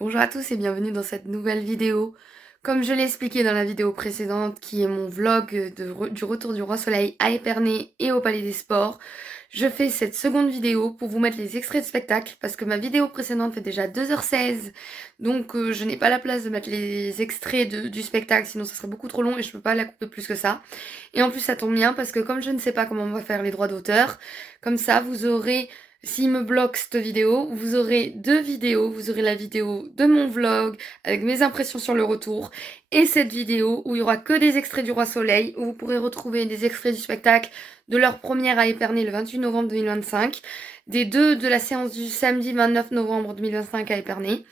Bonjour à tous et bienvenue dans cette nouvelle vidéo. Comme je l'ai expliqué dans la vidéo précédente, qui est mon vlog du retour du Roi Soleil à Épernay et au Palais des Sports, je fais cette seconde vidéo pour vous mettre les extraits de spectacle parce que ma vidéo précédente fait déjà 2h16, donc je n'ai pas la place de mettre les extraits du spectacle, sinon ça serait beaucoup trop long et je peux pas la couper plus que ça. Et en plus ça tombe bien parce que comme je ne sais pas comment on va faire les droits d'auteur, comme ça vous aurez... S'il me bloque cette vidéo, vous aurez deux vidéos. Vous aurez la vidéo de mon vlog avec mes impressions sur le retour et cette vidéo où il y aura que des extraits du Roi Soleil, où vous pourrez retrouver des extraits du spectacle de leur première à Épernay le 28 novembre 2025, des deux de la séance du samedi 29 novembre 2025 à Épernay,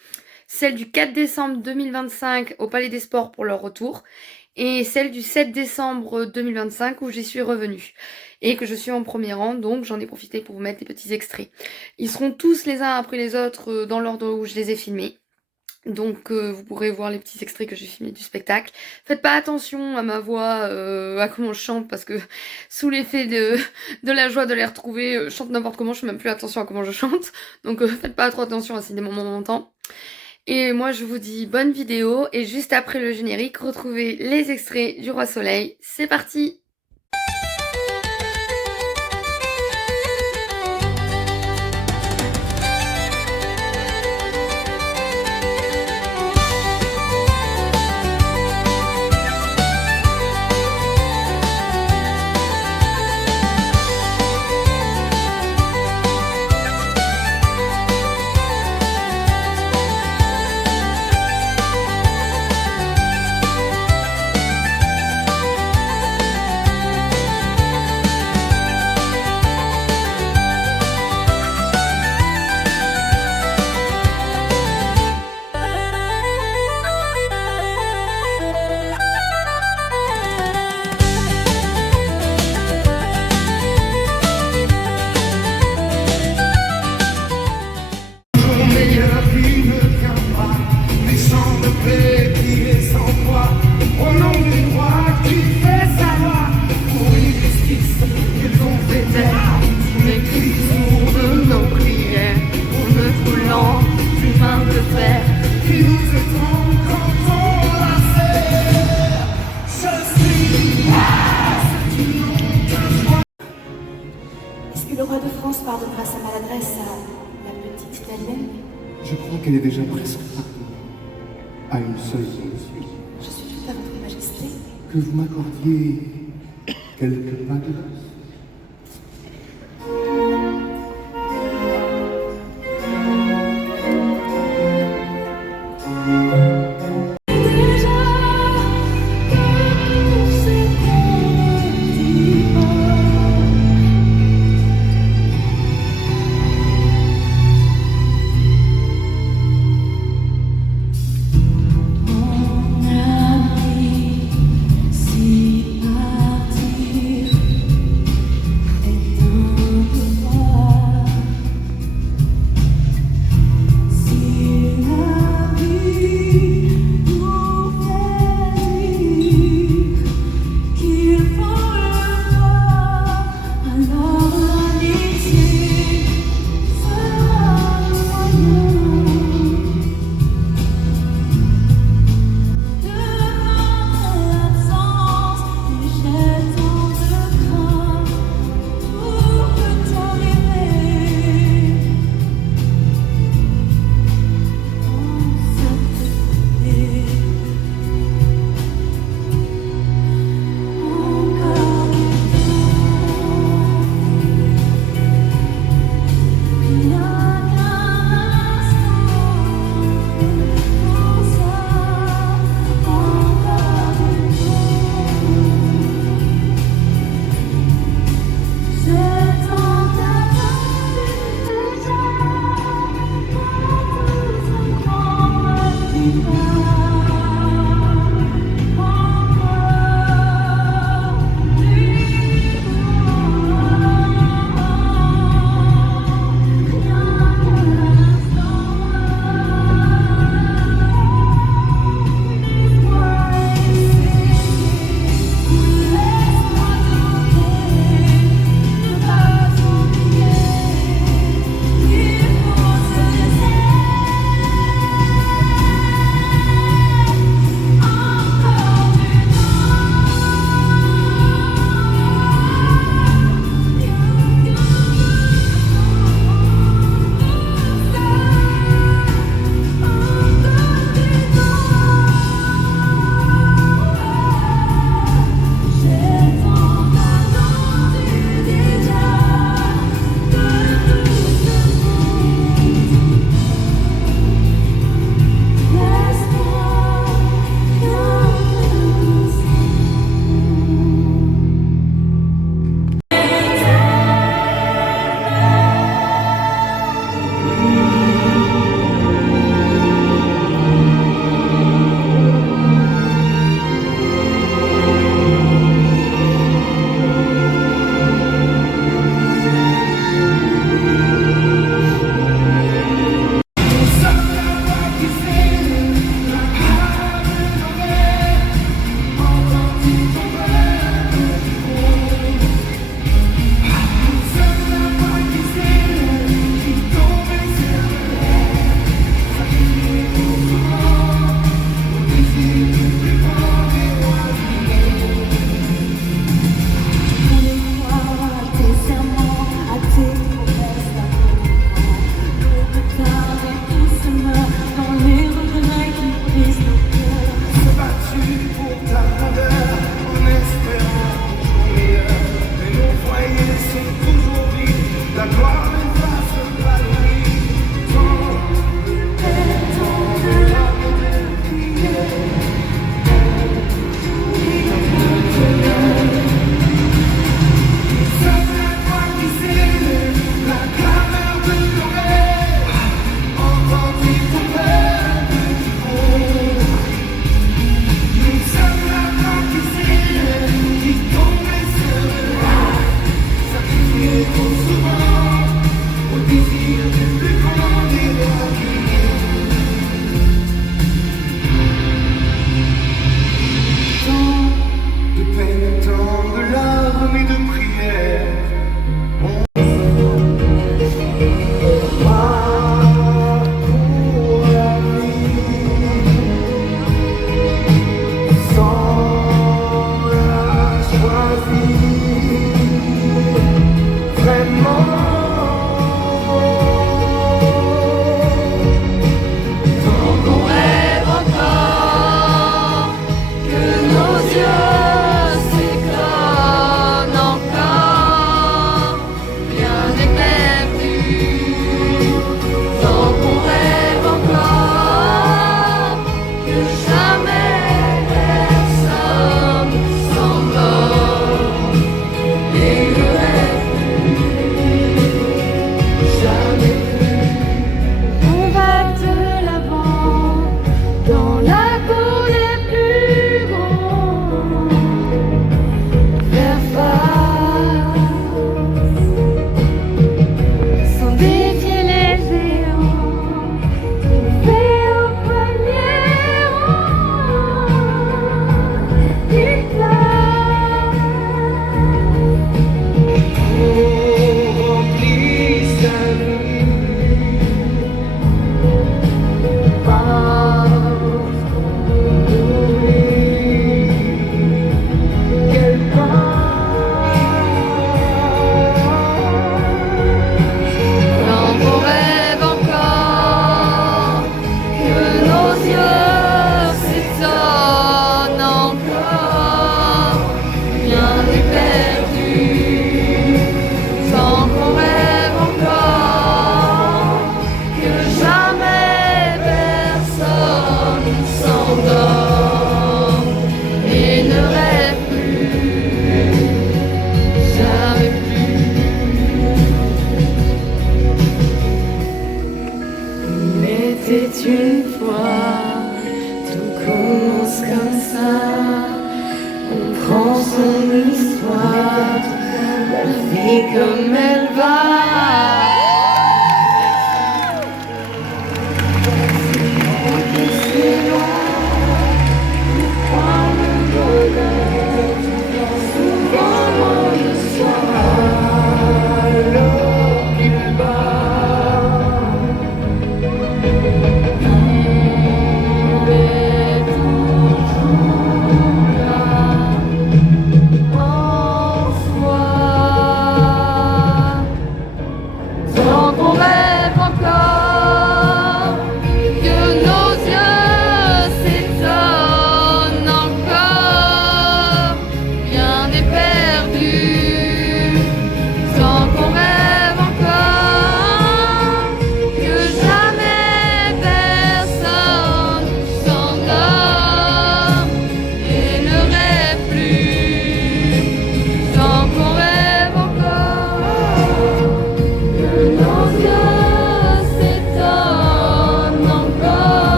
celle du 4 décembre 2025 au Palais des Sports pour leur retour, et celle du 7 décembre 2025 où j'y suis revenue et que je suis en premier rang, donc j'en ai profité pour vous mettre des petits extraits. Ils seront tous les uns après les autres dans l'ordre où je les ai filmés. Donc vous pourrez voir les petits extraits que j'ai filmés du spectacle. Faites pas attention à ma voix, à comment je chante, parce que sous l'effet de la joie de les retrouver, je chante n'importe comment, je fais même plus attention à comment je chante. Donc faites pas trop attention à si des moments on entend. Et moi je vous dis bonne vidéo, et juste après le générique, retrouvez les extraits du Roi Soleil. C'est parti! Est-ce que le roi de France pardonnera sa maladresse à la petite italienne? Je crois qu'elle est déjà presque pardonnée. À une seule condition. Je suis toute à votre majesté. Que vous m'accordiez quelques pas de danse. était une fois, tout commence comme ça. On prend son histoire, la vie comme elle va.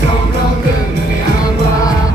Semblant de ne rien voir.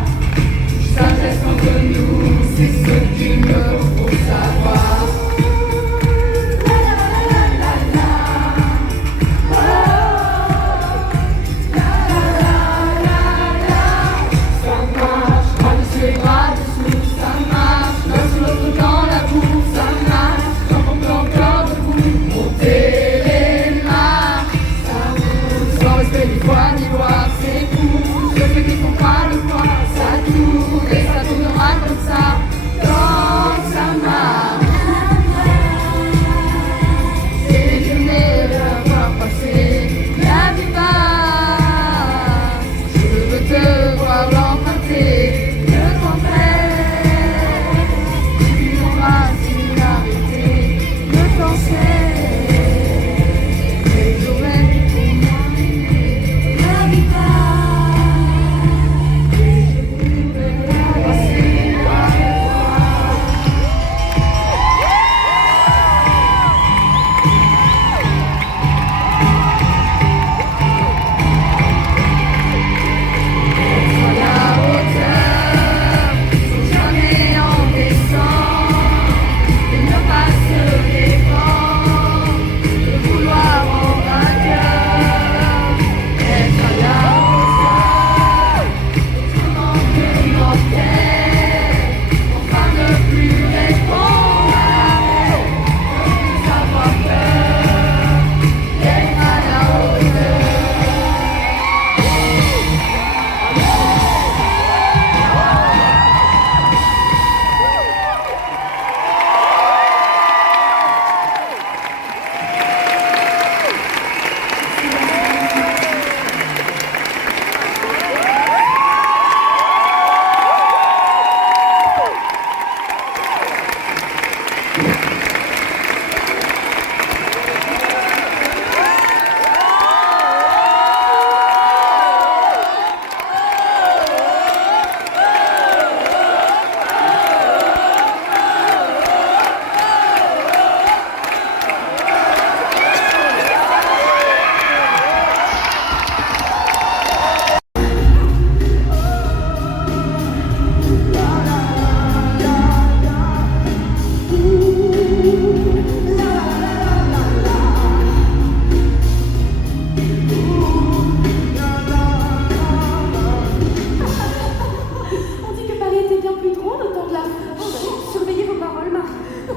On dit que Paris était bien plus drôle au temps de la France. Surveillez vos paroles, Marie.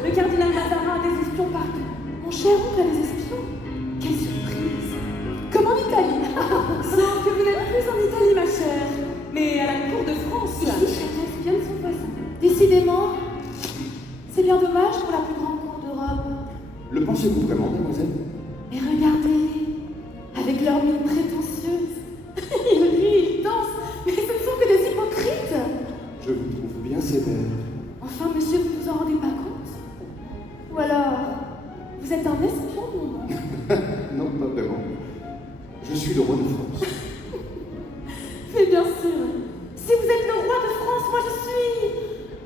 Le cardinal Mazarin a des espions partout. Mon cher oncle a des espions. Quelle surprise. Comme en Italie. Sauf que vous n'êtes plus en Italie, ma chère, mais à la cour de France. Ici, chacun espionne son voisin. Décidément, c'est bien dommage pour la plus grande cour d'Europe. Le pensez-vous vraiment, mademoiselle? Et regardez, avec leur mine prétentieuse. Ils rient, ils dansent, mais ce ne sont que des hypocrites. Je vous trouve bien sévère. Enfin, monsieur, vous ne vous en rendez pas compte? Ou alors, vous êtes un espion, mon oncle? Non, pas vraiment. Je suis le roi de France. Mais bien sûr, si vous êtes le roi de France, moi je suis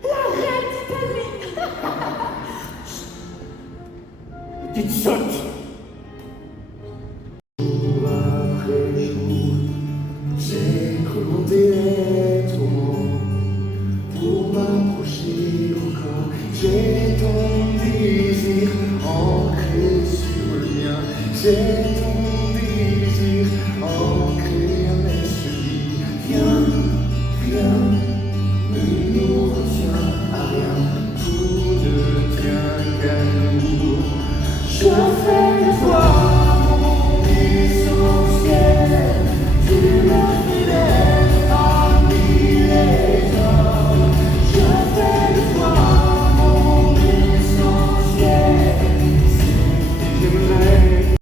la reine d'Italie. Petite sotte! Après jour, j'ai commandé les tourments pour m'approcher encore. J'ai ton désir ancré sur le mien. J'ai ton désir ancré en celui. Rien, rien ne nous retient à rien. Tout ne tient qu'à nous. Je fais de toi mon essentiel. Tu me fidèle parmi les hommes. Je fais de toi mon essentiel. J'aimerais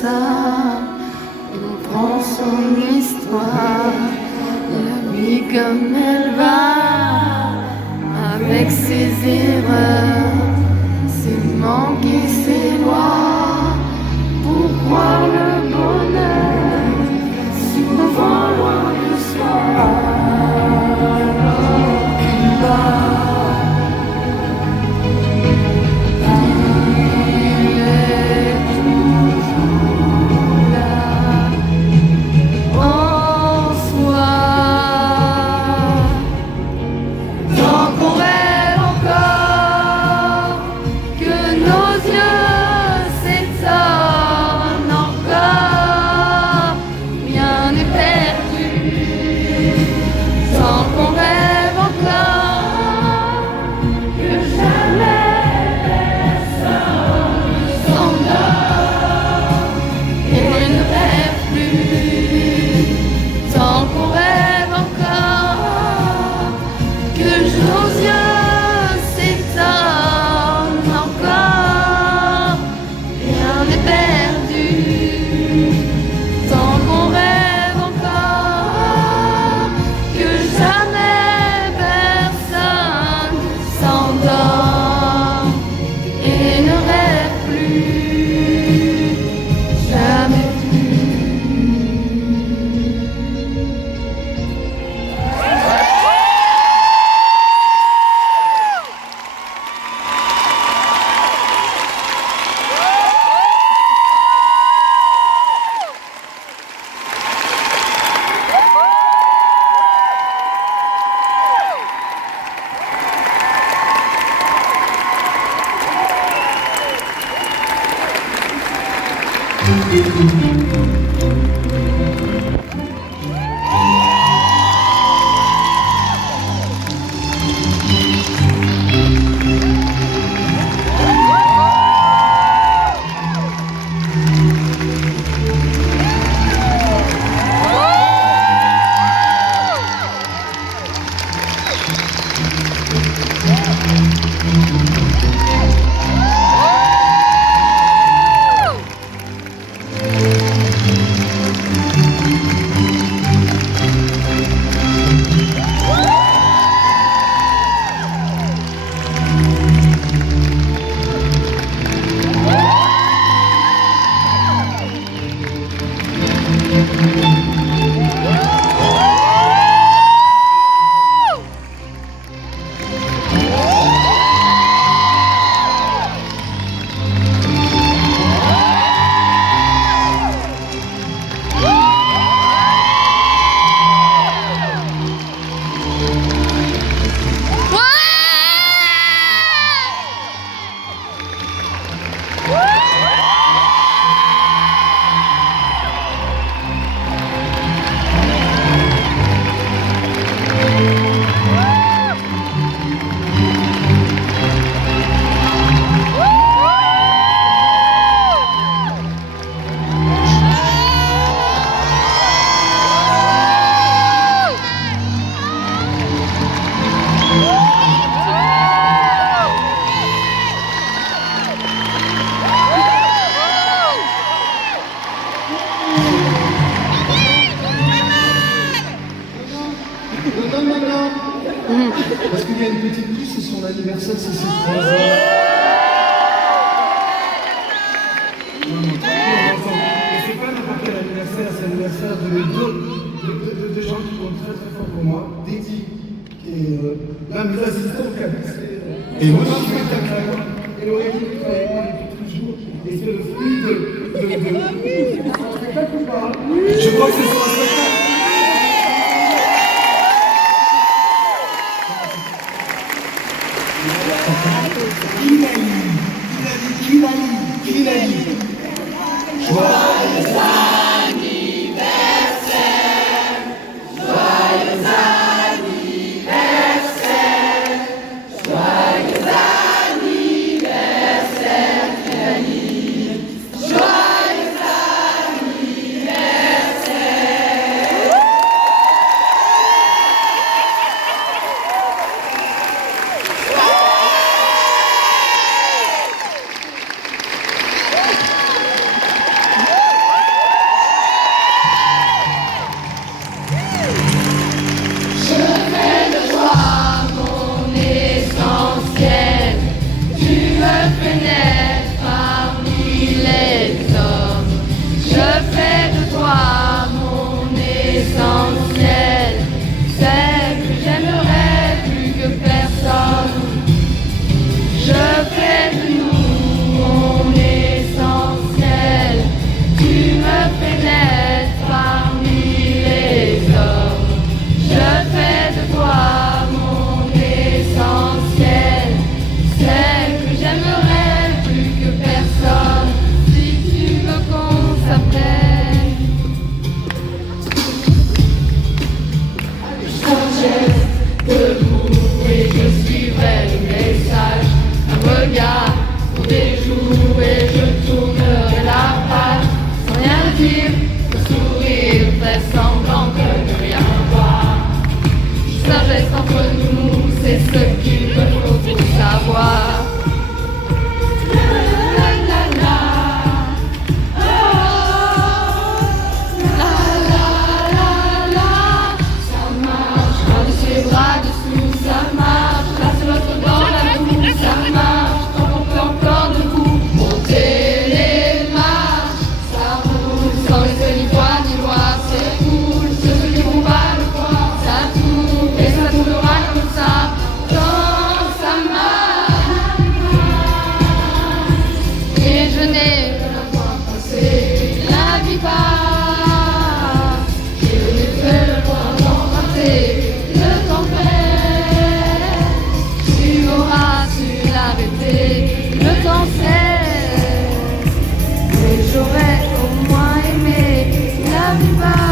ça. On prend son histoire, la vie comme elle va, avec ses erreurs, ses manques et ses lois, pour voir le bonheur, souvent loin de soi. Parce qu'il y a une petite fille, c'est son anniversaire, c'est ses 3 ans. Non, attends. Et c'est pas n'importe quel anniversaire, c'est l'anniversaire de gens qui comptent très très fort pour moi. Dédi, qui est l'un de mes assistants au cabinet. Et moi, je suis spectacle. Et Aurélie, qui travaille avec moi depuis toujours. Et c'est le fruit de... C'est un spectacle ou pas? Je crois que c'est sur un spectacle. pas. J'ai fait le point d'emprunter le temps fait. Tu auras su l'arrêter, le temps cesse. Mais j'aurais au moins aimé la plupart.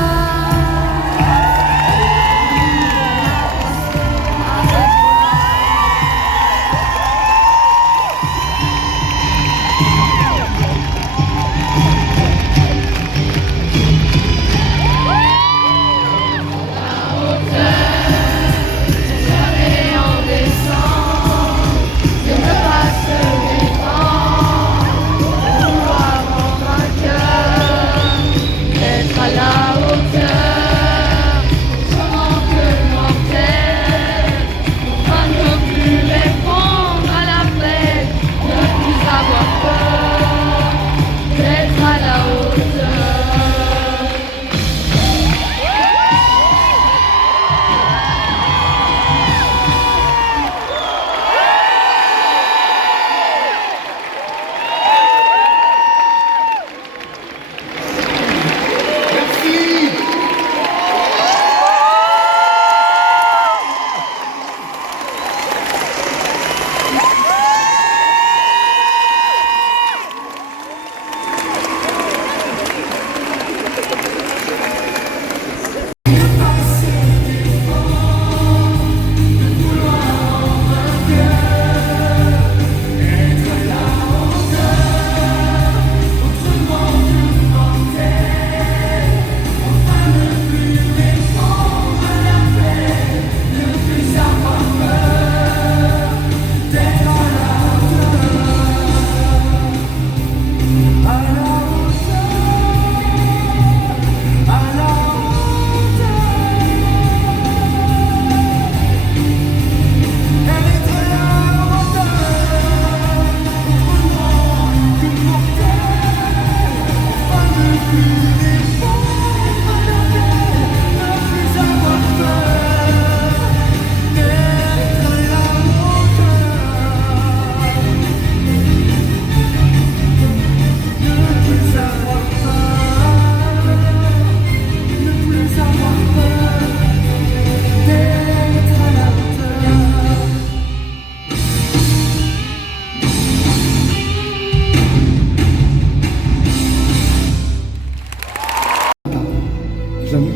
Jamais.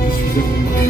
Je suis à vous.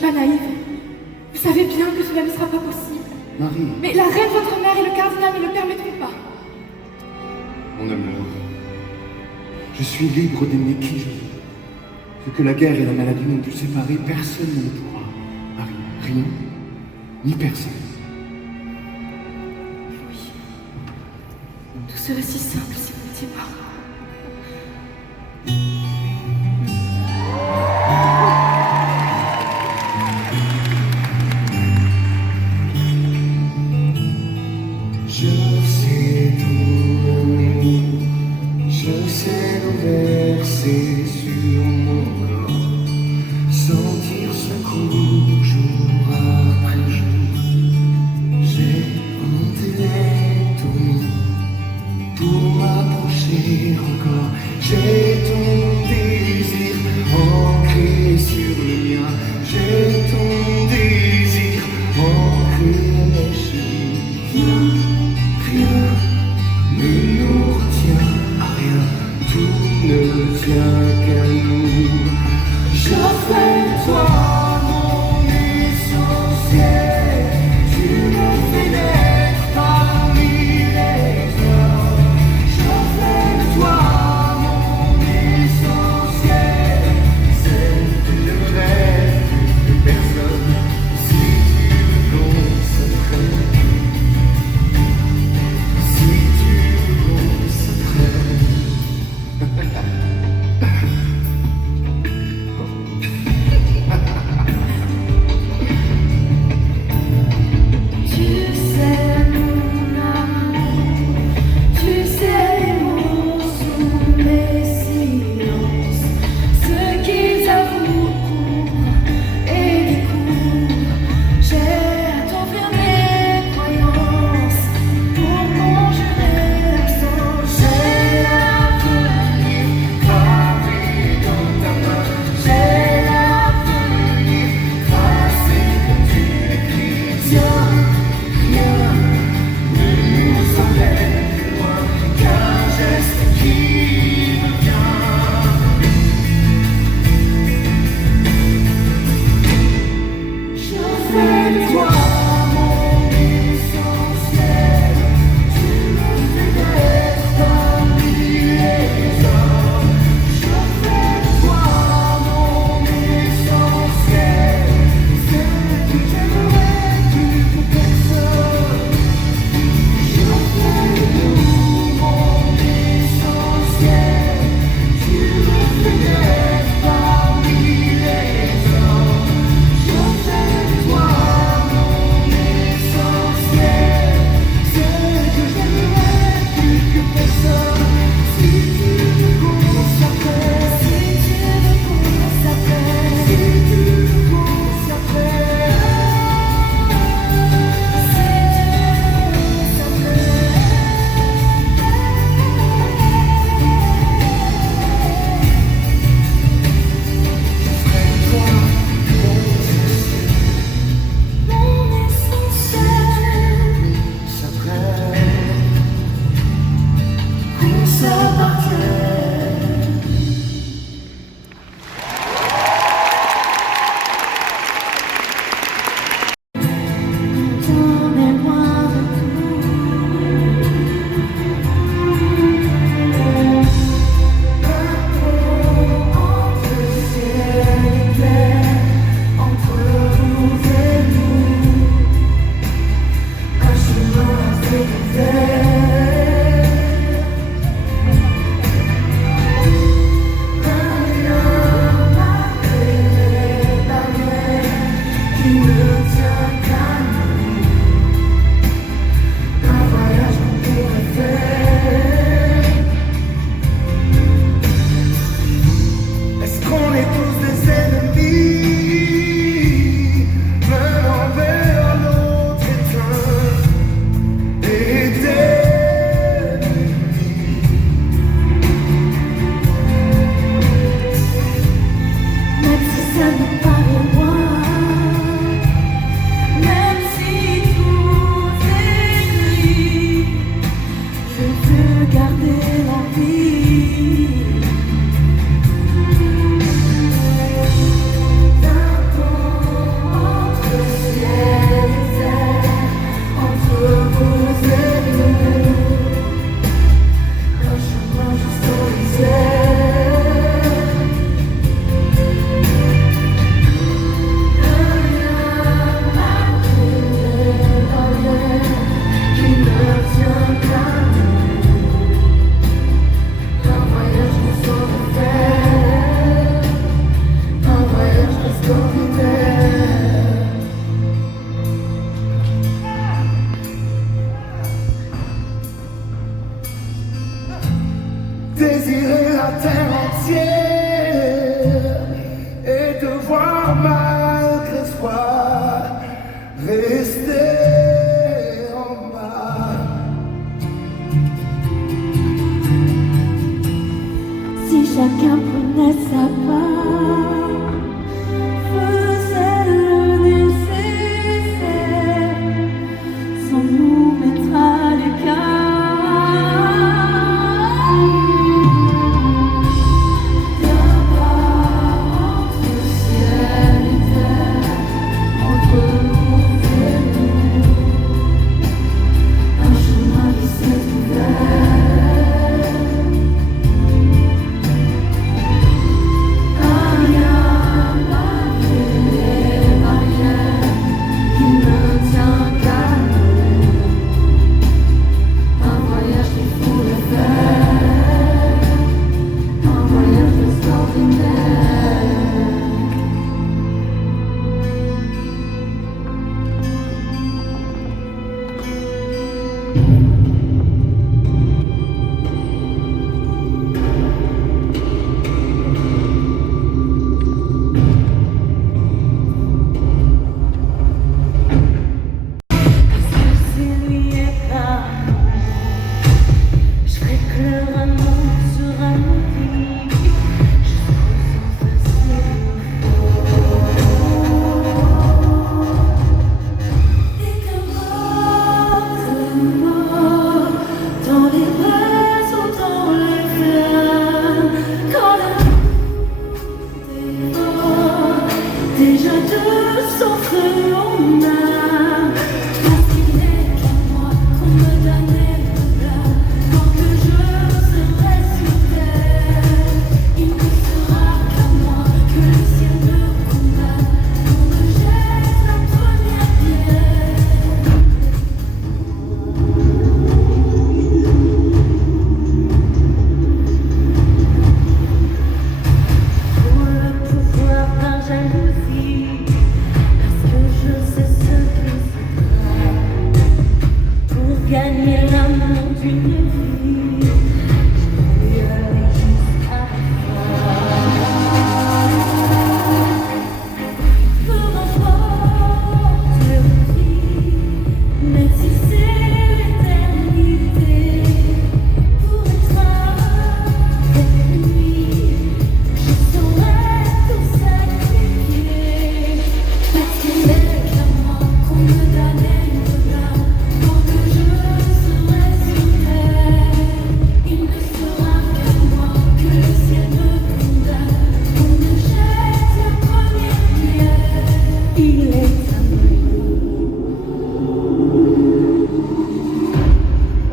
Pas naïve. Vous savez bien que cela ne sera pas possible. Marie, Mais la reine, votre mère et le cardinal ne le permettront pas. mon amour, je suis libre d'aimer qui je veux. Ce que la guerre et la maladie n'ont pu séparer, personne ne le pourra. Marie, rien, ni personne. Oui. Tout serait si simple si vous n'étiez pas. Je sais ton amour, je sais nous verser sur mon corps, sentir ce coup jour après jour. J'ai monté les tours pour m'approcher encore. J'ai ton désir ancré sur le mien. J'ai ton désir ancré à mes chevilles. Rien ne nous retient à rien, tout ne tient qu'à nous. J'appelle toi mon essentiel, tu me fais naître parmi les hommes. J'appelle toi mon essentiel, celle que ne rêve plus personne. Si tu veux secret. Si tu veux secret. chacun prenait sa part, faisait le nécessaire, sans nous mettre à l'écart. Là-bas, entre ciel et terre, entre vous et nous, un chemin qui s'est ouvert. Un lien malgré les barrières qui ne tient qu'à nous. Un voyage qu'il faut le faire, un voyage extraordinaire. Parce que c'est lui et pas je ferai que leur amour sera maudit jusqu'aux et qu'un mort dans les bras ou dans les flammes, quand l'amour dévore déjà de son feu en âme. Parce qu'il n'est qu'à moi qu'on me donnait le plat. Tant que je serai sur terre, il ne sera qu'à moi que le ciel me condamne, qu'on me jette la première pierre. Pour le pouvoir par jalousie, parce que je sais ce que c'est. Pour gagner l'amour d'une vie, je brouillerai jusqu'à la fin. Peu m'importe le prix, même si c'est l'éternité. Pour être avec lui, je saurais tout sacrifier. Parce qu'il n'est qu'à moi qu'on me donnait le plat. Tant que je serai sur terre, il ne sera qu'à moi que le ciel me condamne, qu'on me jette la première pierre. Il est à moi.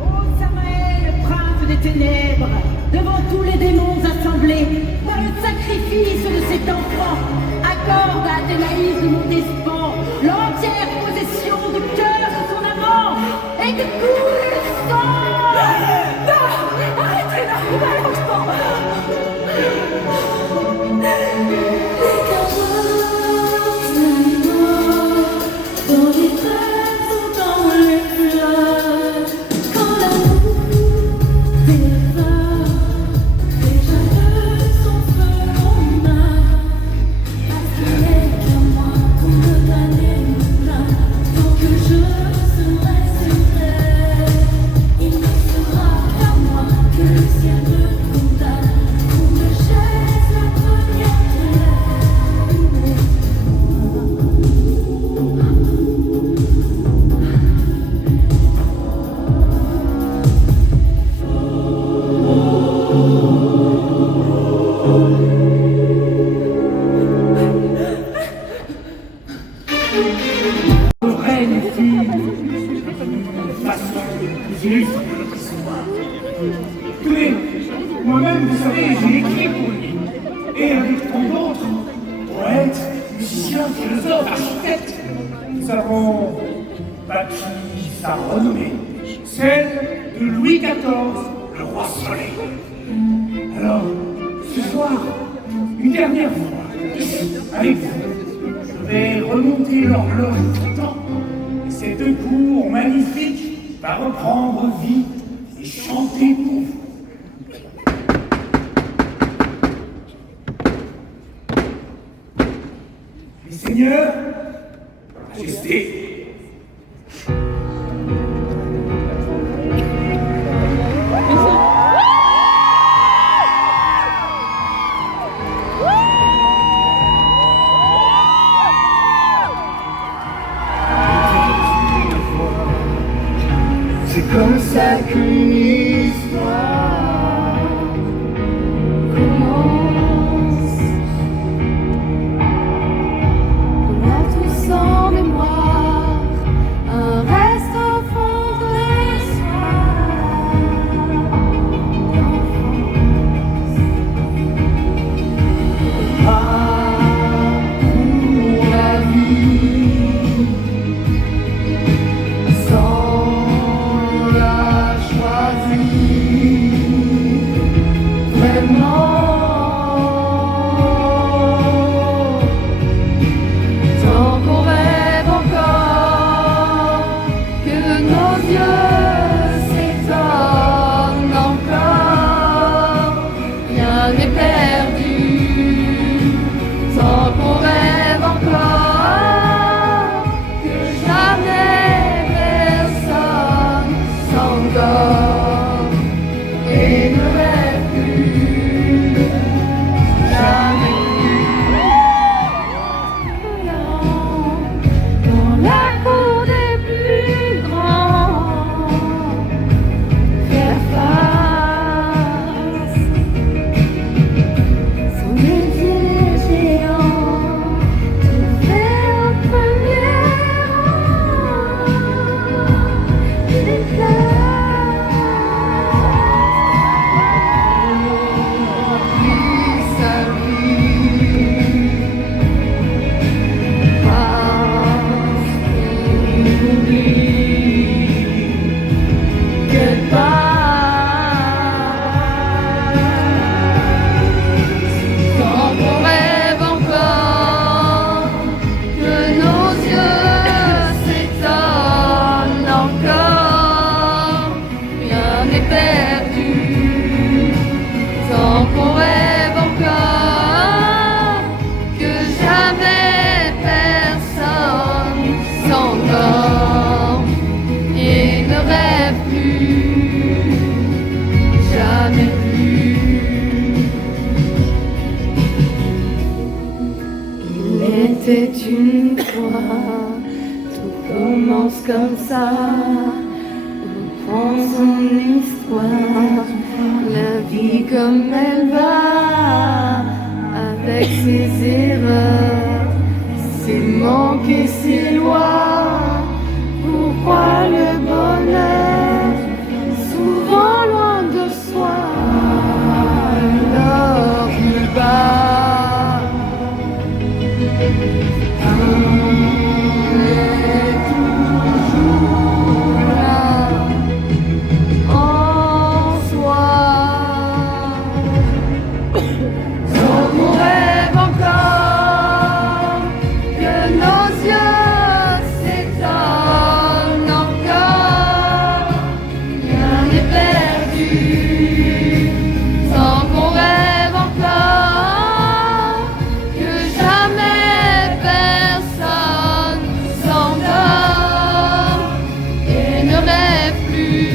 Ô Samaël, prince des ténèbres, devant tous les démons assemblés, par le sacrifice de cet enfant, accorde à Athénaïs de mon despote l'entière possession du cœur de son amant et que coule le sang. Non, arrêtez, non, malheureusement. Dans les braises ou dans les fleurs, quand l'amour dévore déjà de son feu en âme. Parce qu'il n'est qu'à moi qu'on me donnait le plat. Tant que je serai sur terre, il ne sera qu'à moi que le ciel me condamne, qu'on me jette la première pierre. Reine fille, façon plus illustre de notre histoire. Tenez, moi-même, vous savez, j'ai écrit pour lui. Et avec tant d'autres, poètes, musiciens, philosophes, architectes, nous avons bâti sa renommée, celle de Louis XIV, le roi Soleil. Alors, ce soir, une dernière fois, ici, avec vous, je vais remonter l'horloge du temps. Et ces deux cours magnifiques va reprendre vie et chanter pour vous. Mes seigneurs, Majesté, était une fois, tout commence comme ça. On prend son histoire, la vie comme elle va, avec ses erreurs, ses manques et ses lois. Pourquoi le bonheur, souvent loin de soi, alors plus bas. Est toujours là en soi. Sans qu'on rêve encore, que nos yeux s'étonnent encore, rien n'est perdu. Sans qu'on rêve encore, que jamais personne s'endort et ne rêve plus.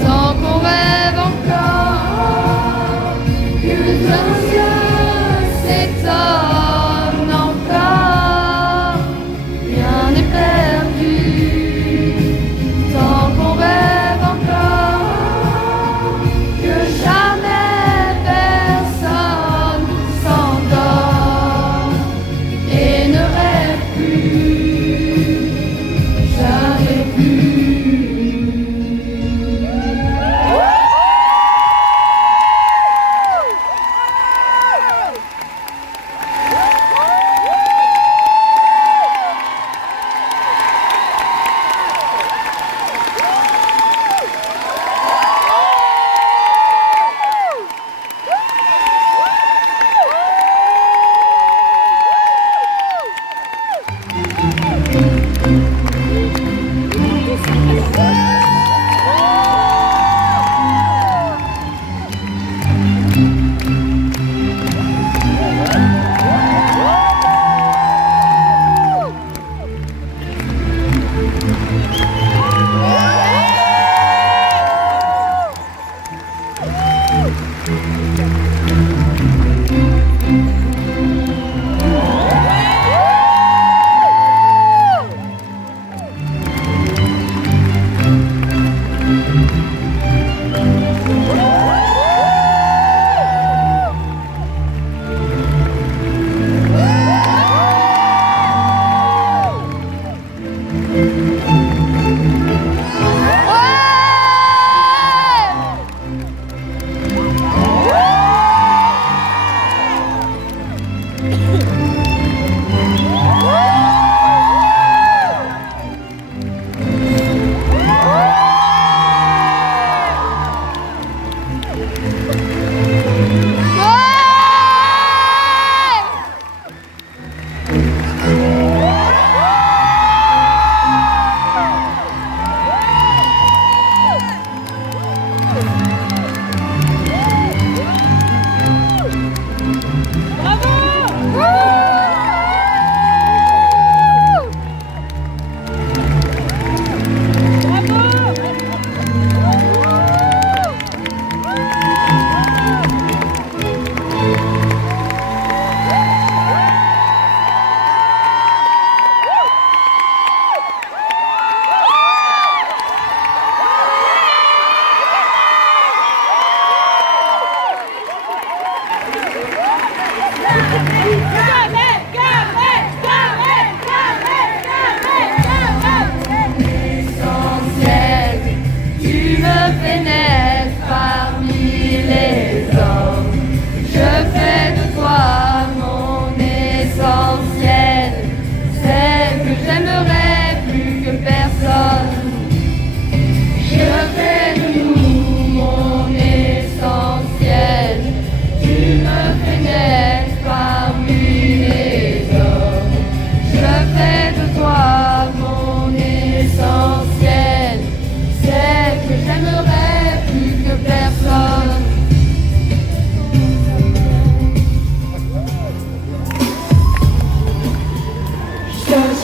Sans qu'on rêve encore, que nos yeux s'étonnent encore, rien n'est perdu. Tant qu'on rêve encore, que jamais personne s'endort et ne rêve plus, jamais plus.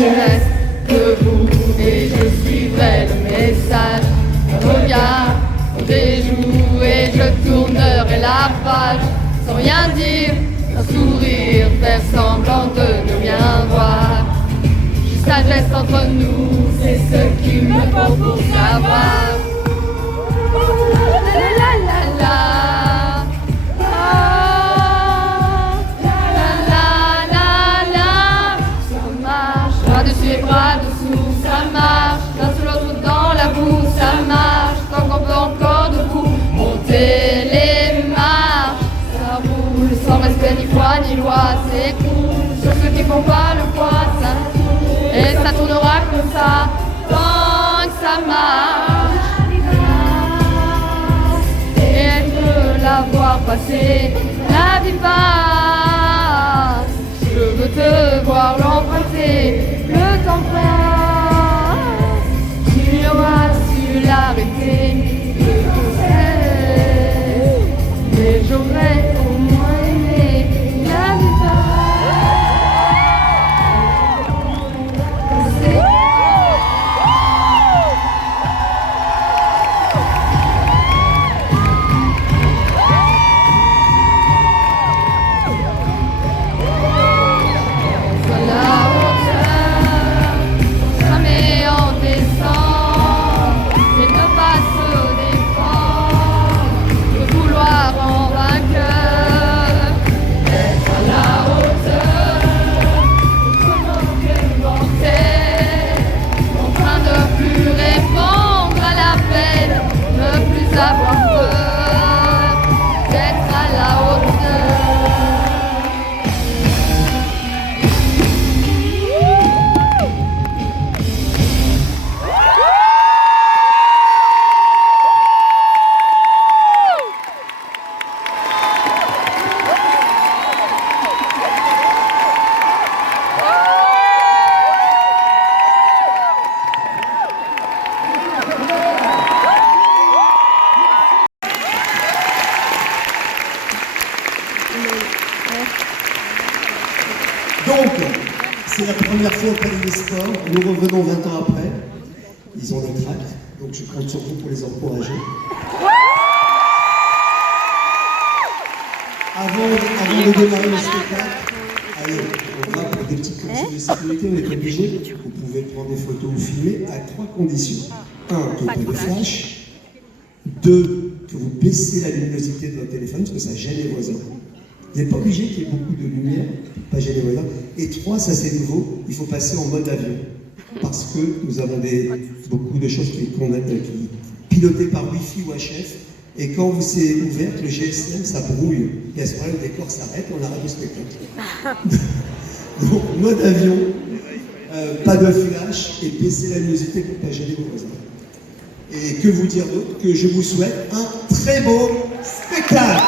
Je reste debout et je suivrai le message. Regardez, jouer, je tournerai la page sans rien dire, un sourire faire semblant de ne rien voir. Sagesse entre nous, c'est ce qu'il me faut pour savoir. La la la la la. Par-dessus et bras-dessous, ça marche. L'un sous l'autre dans la boue, ça marche. Tant qu'on peut encore debout monter les marches. Ça roule sans respect ni foi ni loi. C'est cool sur ceux qui font pas le poids. Ça tourne et ça tournera comme ça tant que ça marche. Et de l'avoir passé, la vie passe. Je veux te voir l'emprunter. Le temps passe, tu auras su l'arrêter, je sais, mais j'aurais au moins aimé la vie Donc, c'est la première fois au Palais des Sports. Nous revenons 20 ans après. Ils ont des tracts, donc je compte sur vous pour les encourager. Avant de démarrer le spectacle, allez, on va pour des petites consignes de sécurité, on est obligé. Vous pouvez prendre des photos ou filmer à 3 conditions. 1, qu'il n'y ait pas de flash. 2, que vous baissez la luminosité de votre téléphone, parce que ça gêne les voisins. Vous n'êtes pas obligé qu'il y ait beaucoup de lumière, pas gêner les voisins. Et 3, ça c'est nouveau, il faut passer en mode avion. Parce que nous avons beaucoup de choses qui pilotées par Wi-Fi ou HF. Et quand vous c'est ouvert, le GSM, ça brouille. Et à ce moment-là, le décor s'arrête et on arrête le spectacle. Donc, mode avion, pas de flash et baisser la luminosité pour ne pas gêner vos voisins. Et que vous dire d'autre que je vous souhaite un très beau spectacle.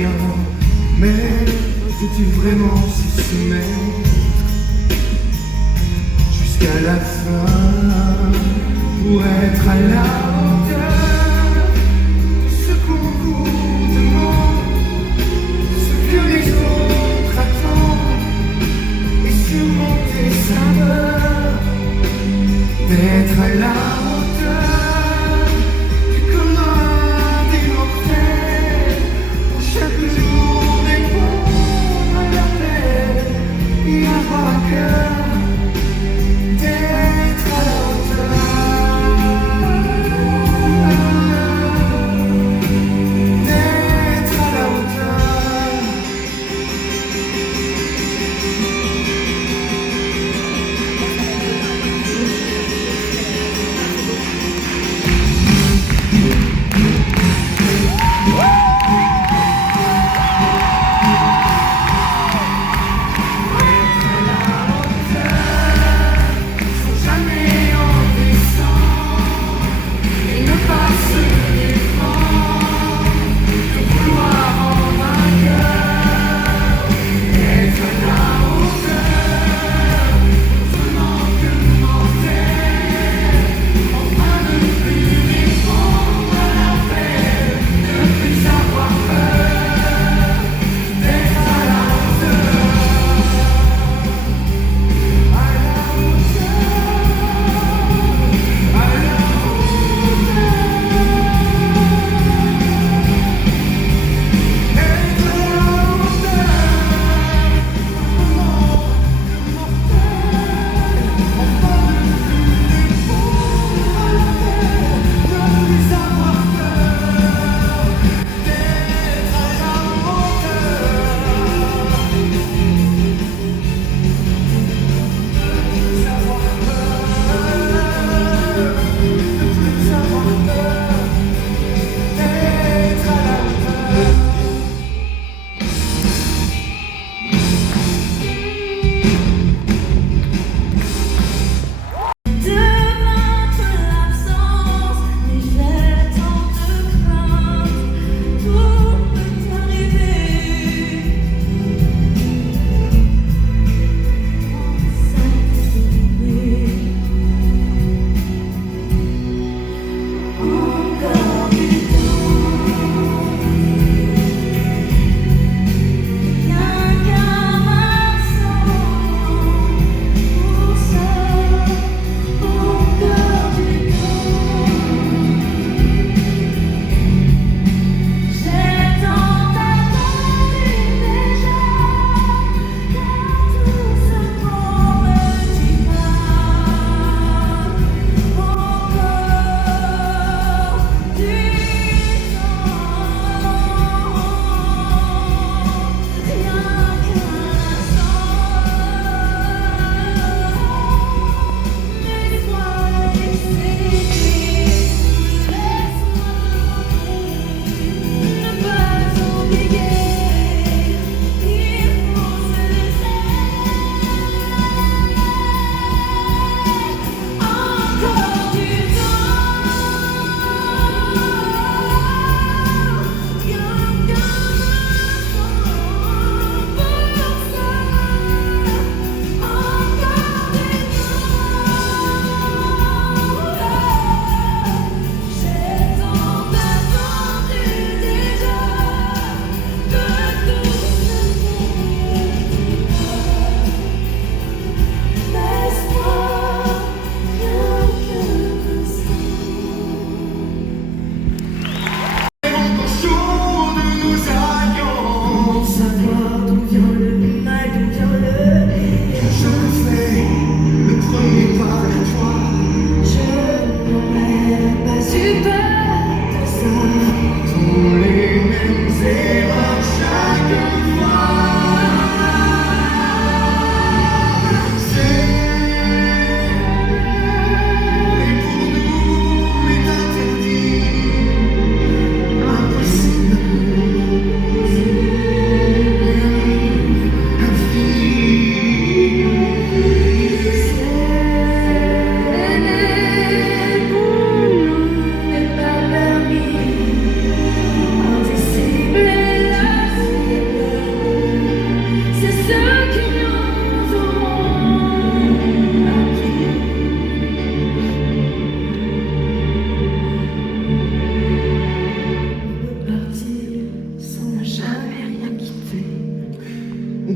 rien. Mais faut-il vraiment s'y soumettre jusqu'à la fin pour être à la hauteur de ce qu'on vous demande, ce que les autres attendent, et surmonter sa peur d'être à la hauteur du commun des mortels, pour chaque jour répondre à l'appel et avoir à cœur d'être à la hauteur.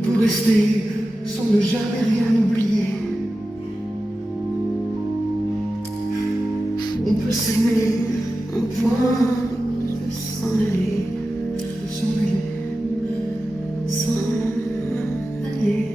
peut rester sans ne jamais rien oublier. On peut s'aimer au point de s'en aller, de s'en aller, s'en aller.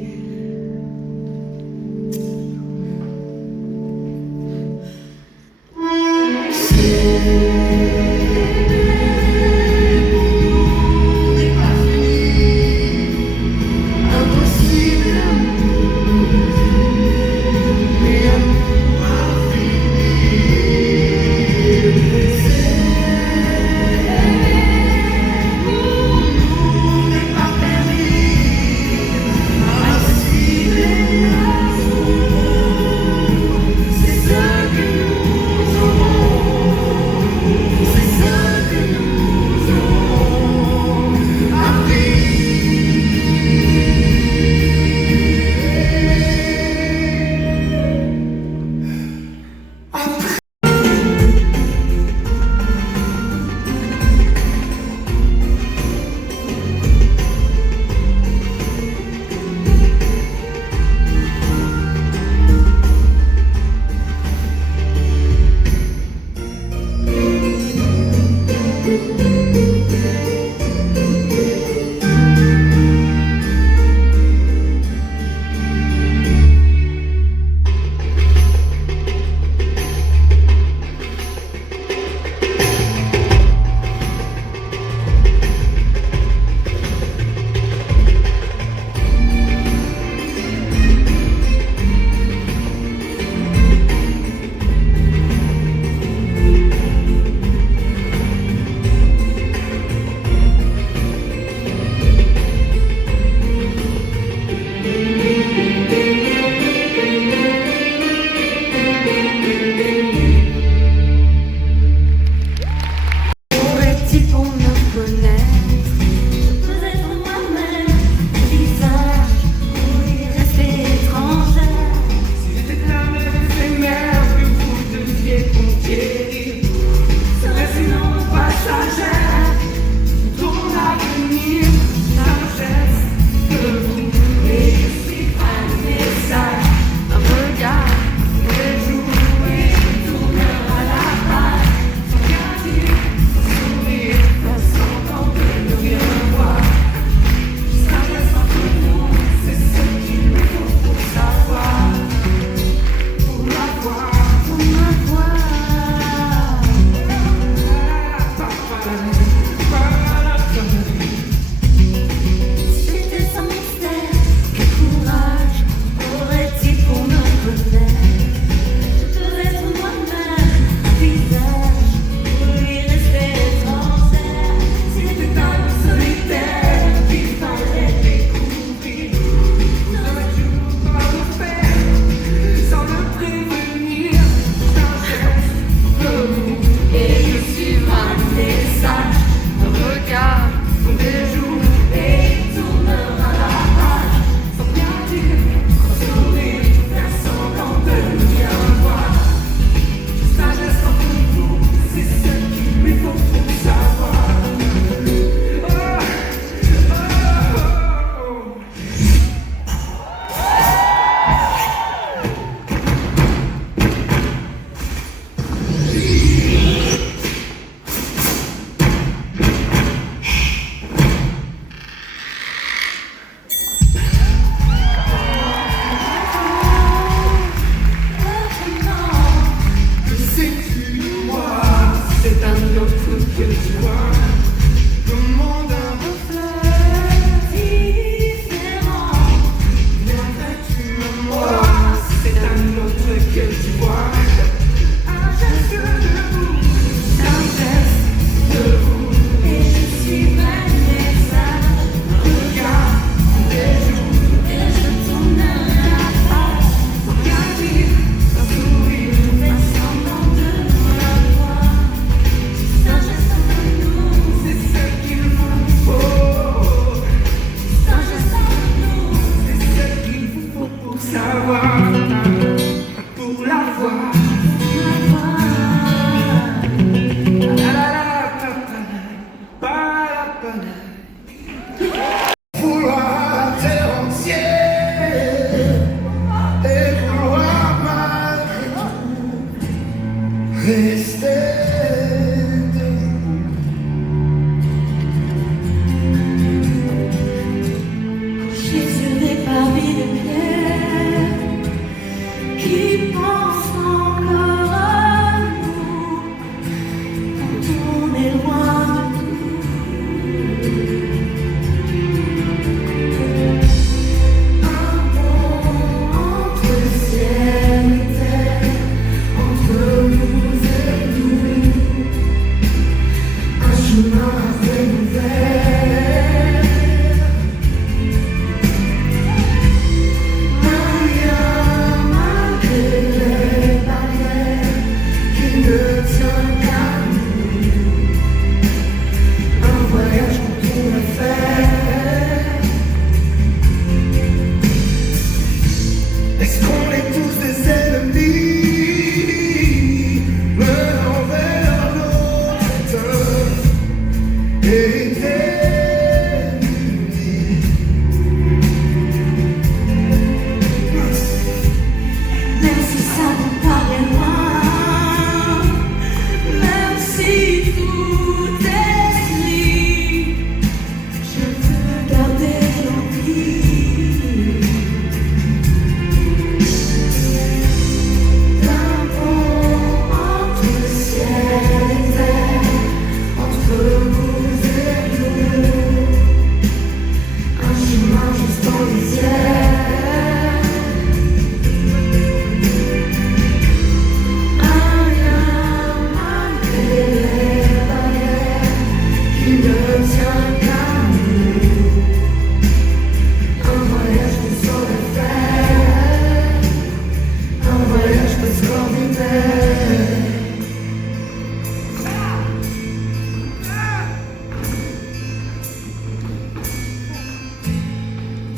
Vouloir terre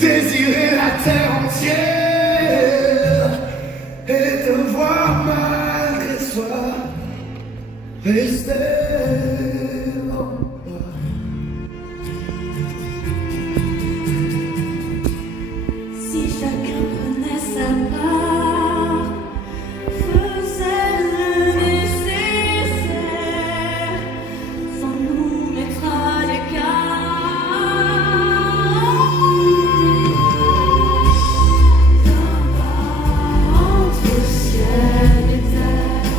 désirer la terre entière et devoir malgré soi rester en bas. Si chacun prenait sa part, faisait le nécessaire, sans nous mettre à l'écart, là-bas, entre ciel et terre,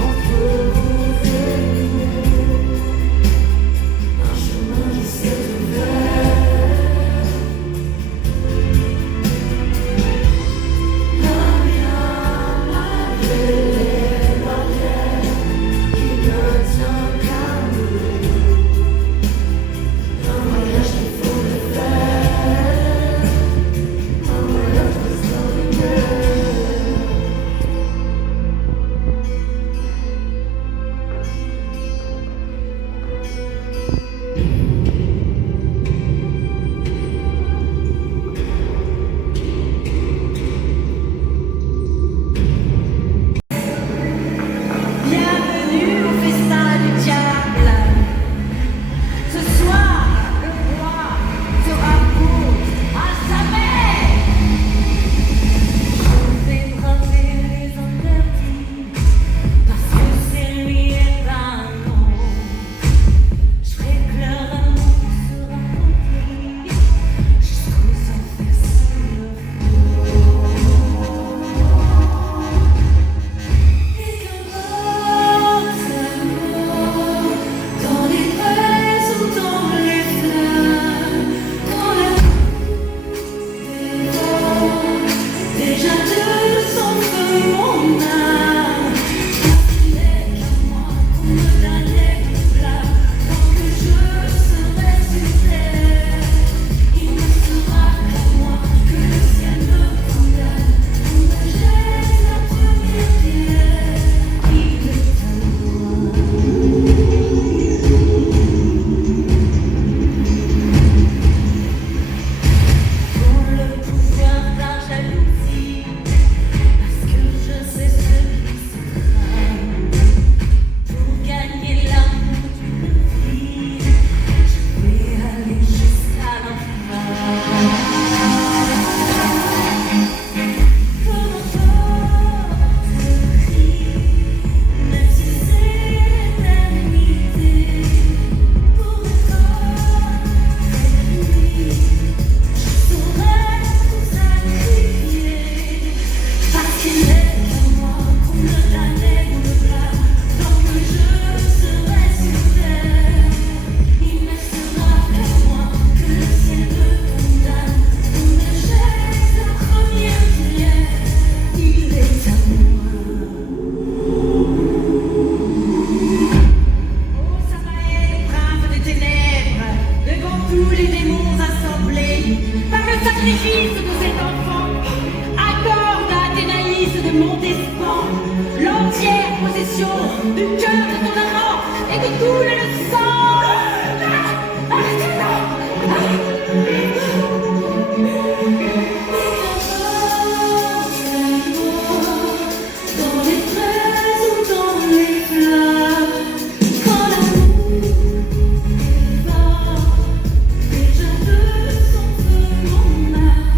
entre vous et nous, un chemin qui s'est ouvert. Bienvenue au festin du diable. Ce soir, le roi sera beau à jamais. Je vais braver les interdits parce que c'est lui et pas non. Je ferai que leur amour sera rempli jusqu'aux enfers s'il le faut. Et qu'importe l'amour, dans les braises ou dans les fleurs, dans la dévore, déjà de son feu mon âme. Il n'est qu'à moi qu'on me donnait le plat, tant que je serai sur terre. Il ne sera qu'à moi que le ciel me condamne, qu'on me jette la première pierre. Il est à moi. Pour le pouvoir d'un jalousie, parce que je sais ce qui se trame. Pour gagner l'amour d'une vie, je vais aller jusqu'à l'enfer. Peu importe le prix, même si c'est l'éternité, pour le corps et lui, je saurais tout sacrifier. Parce qu'il n'est qu'à moi qu'on me donnait le plat, tant que je serai sur terre. Il ne sera qu'à moi que le ciel me condamne, qu'on me jette la première pierre. Il est à moi. Oh Sabaël, prince des ténèbres, devant tous les démons assemblés, par le sacrifice de cet enfant, accorde à Athénaïs de Montespan l'entière possession du cœur de ton amant et de tout le sang. Dans les fraises ou dans les fleurs, quand l'amour est fort, déjà de son feu mon âme.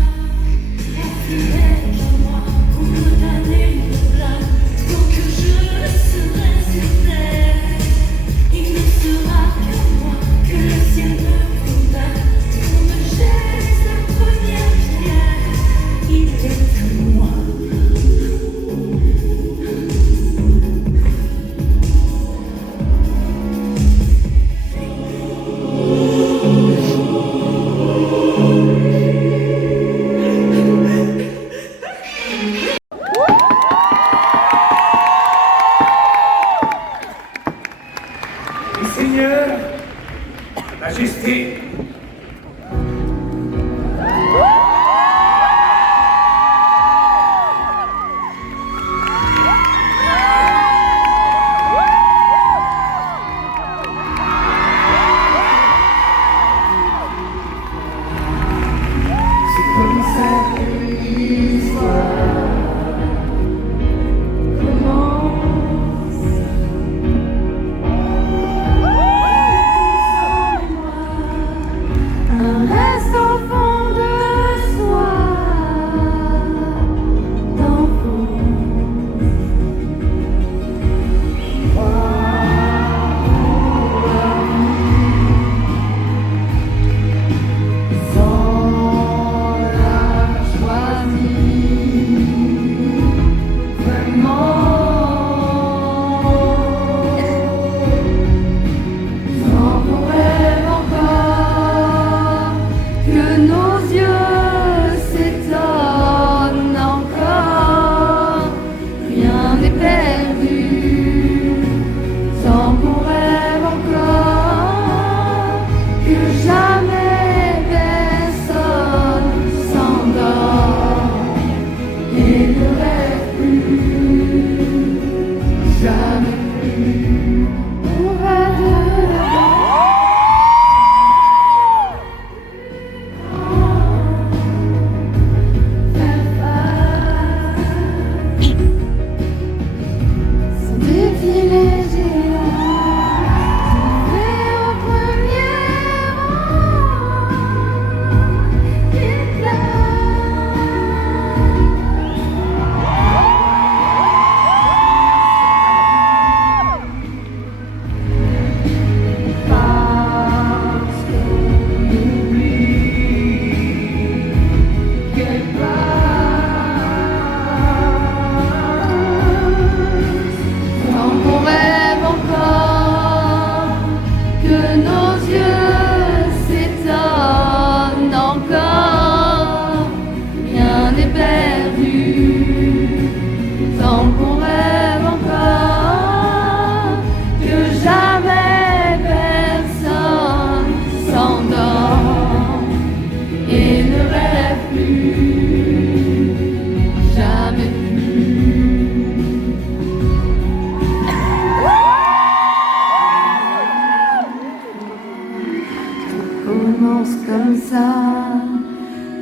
commence comme ça,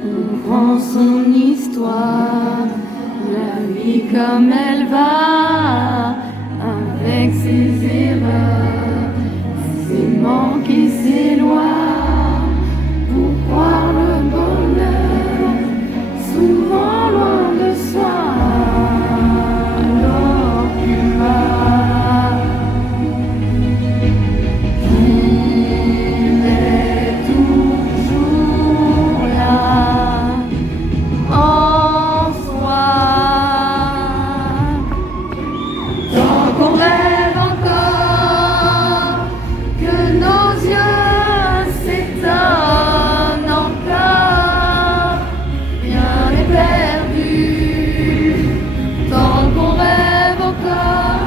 on prend son histoire, la vie comme elle va, avec ses erreurs, ses manques et ses lois, pour croire le bonheur, souvent loin de soi. Alors tu vas, il est toujours là, en soi. Tant qu'on rêve encore, que nos yeux s'étonnent encore, rien n'est perdu. Tant qu'on rêve encore,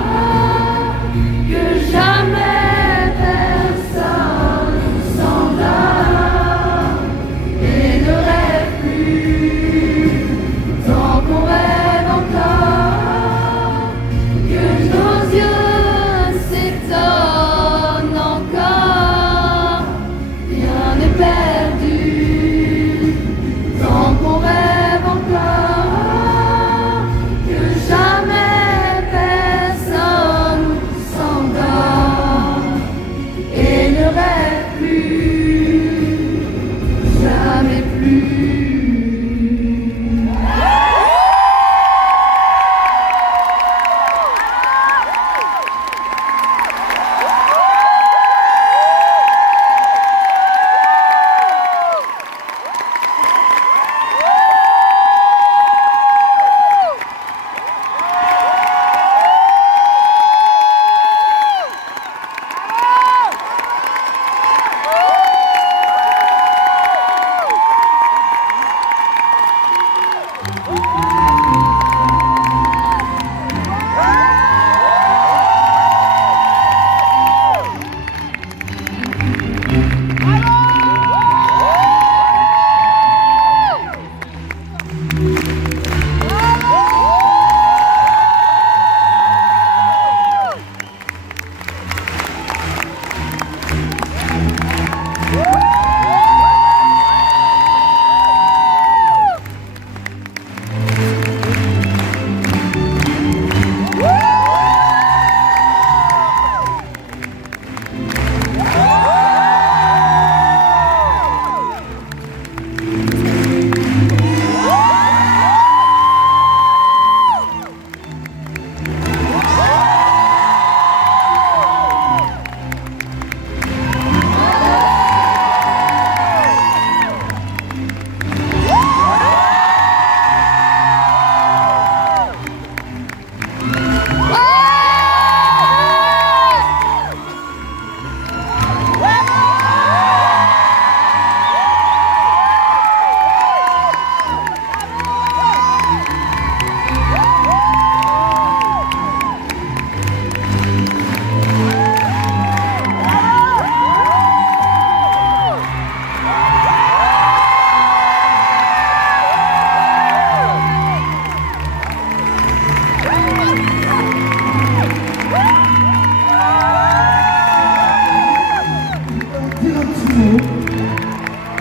que jamais personne s'en va et ne rêve plus. Tant qu'on rêve encore, que nos yeux s'étonnent encore, rien n'est perdu. Tant qu'on rêve encore, que jamais personne s'endort et ne rêve plus, jamais plus.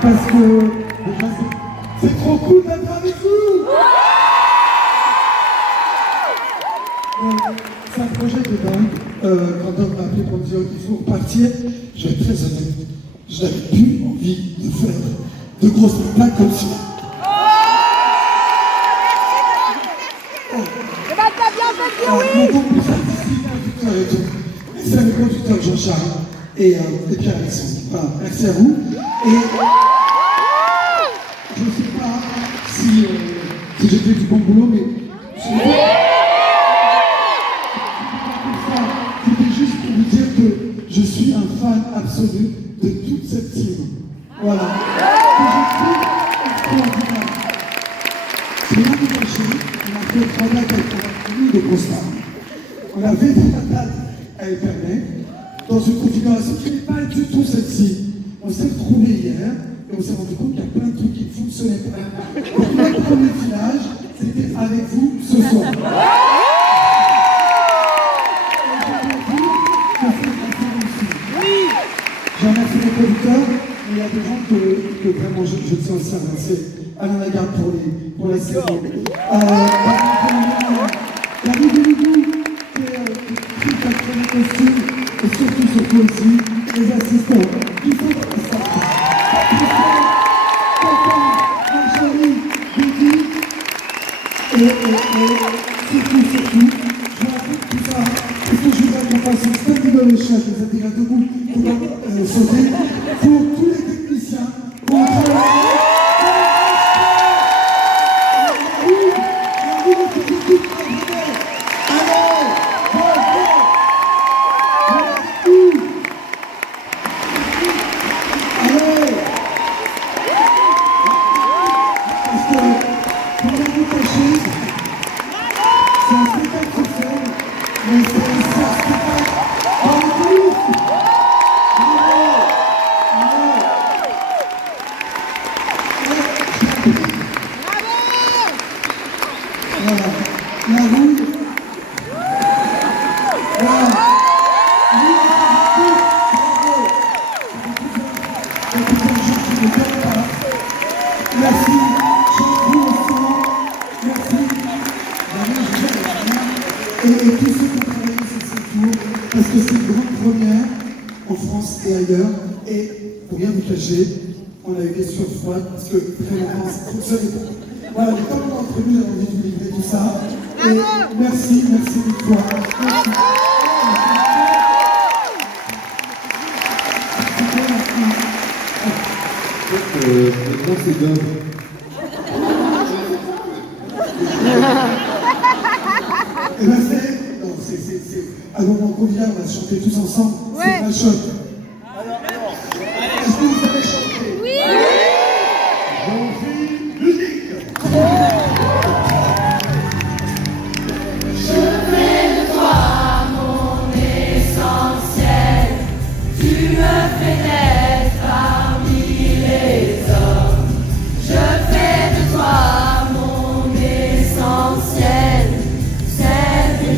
Parce que c'est trop cool d'être avec vous. C'est un projet de dingue. Quand on m'a appelé pour me dire qu'il faut repartir, je vais être très honnête, je n'avais plus envie de faire de gros spectacles comme ça. Mon complice artistique, producteur et tout. C'est le conducteur Jean-Charles et Pierre-Alexandre. Voilà, merci à vous. Et je ne sais pas si j'ai fait du bon boulot, mais c'était juste pour vous dire que je suis un fan absolu de toute cette team. Voilà. Que je trouve extraordinaire. C'est rien de caché. On a fait 3 dates avec de constat. On a fait 3 dates à Épernay dans une configuration qui n'est pas du tout celle-ci. On s'est retrouvés hier et on s'est rendu compte qu'il y a plein de trucs qui ne fonctionnaient pas. Donc notre premier village, c'était avec vous ce soir. Je remercie les producteurs, mais il y a des gens qui que vraiment je tiens aussi à remercier Alain Lagarde pour la saison. David Doulou, qui est un très bon costume, et surtout aussi, les assistants qui font ça. Marjorie, Guigui, et surtout, je raconte tout ça, parce que je voudrais qu'on fasse une standing ovation, c'est-à-dire debout, pour sauter, pour tous les techniciens, pour le travail. Et tous ceux qui ont travaillé sur ce tour, parce que c'est une grande première en France et ailleurs. Et pour rien vous cacher, on a eu des questions froides, parce que très longtemps, ça fonctionnait pas. Voilà, mais comme d'entre nous, j'ai envie de vous livrer tout ça. Et merci une fois. Merci. Maintenant, c'est dingue. Et ben c'est un moment convivial, on va chanter tous ensemble. Ouais. C'est un choc. Est-ce que vous savez chanter? Oui. Jean-Philippe, musique. Je fais de toi mon essentiel. Tu me fais naître parmi les hommes. Je fais de toi mon essentiel.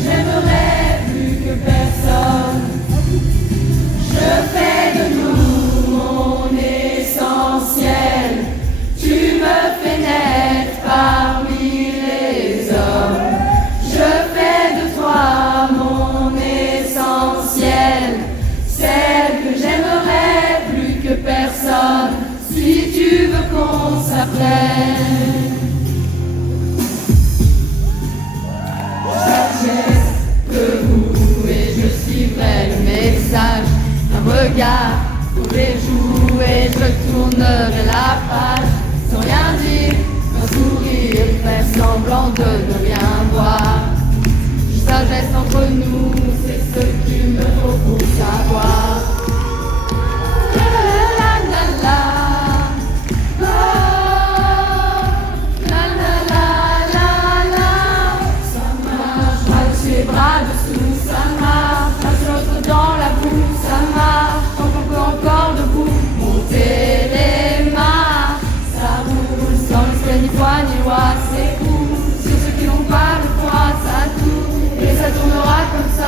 J'aimerais plus que personne. Je fais de nous mon essentiel. Tu me fais naître parmi les hommes. Je fais de toi mon essentiel. Celle que j'aimerais plus que personne. Si tu veux qu'on s'apprenne. Que vous et je suivrai le message. Un regard pour les joues et je tournerai la page. Sans rien dire, un sourire, faire semblant de ne rien voir. Sagesse entre nous, c'est ce qu'il me faut pour savoir. Bras dessous, ça marche, un l'autre dans la boue, ça marche, tant qu'on peut encore debout, monter les marches, ça roule, sans respect ni foi ni loi, c'est cool, sur ceux qui n'ont pas le poids, ça tourne, et ça tournera comme ça.